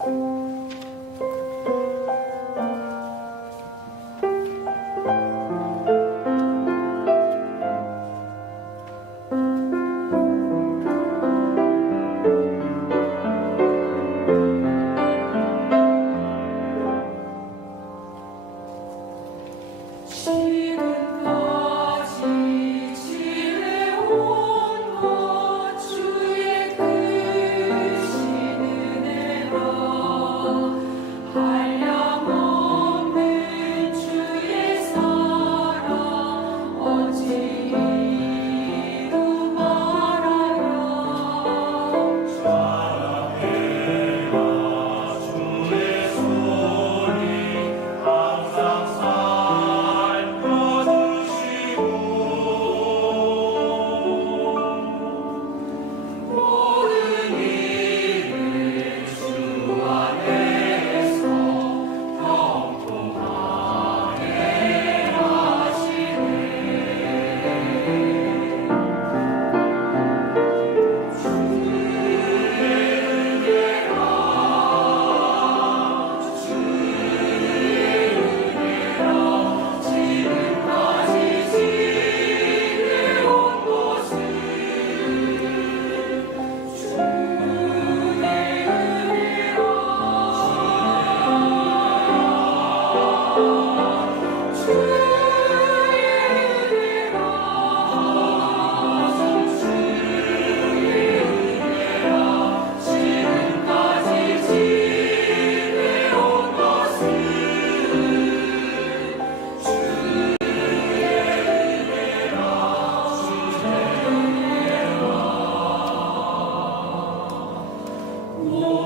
心。Oh.